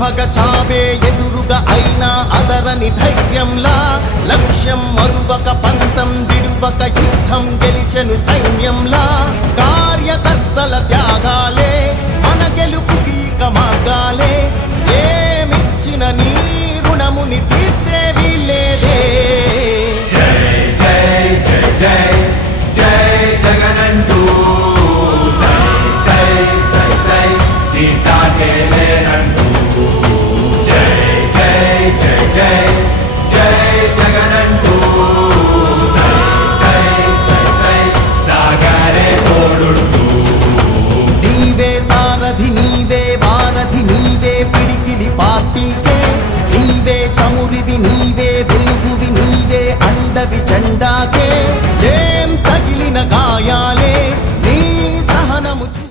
భగ చావే ఎదురుగా అయినా అదరని ధైర్యంలా లక్ష్యం మరువక పంతం విడువక యుద్ధం గెలిచెను సైన్యంలా కార్యకర్తల త్యాగాలే మన గెలుపుకి ఇక మార్గాలే ఏమిచ్చిన నీ రుణముని తీర్చేవి లేదే జై జై జై జై జై జగనంటూ సై సై సై సై నీ సాటే లేనంటూ జై జై జై జై జై జగనంటూ సై సై సై సై సాగరే తోడుంటూ నీవే సారథి నీవే వారధి నీవే పిడికిలి పార్టీకే నీవే చమురివి నీవే వెలుగువి నీవే అండవి జెండా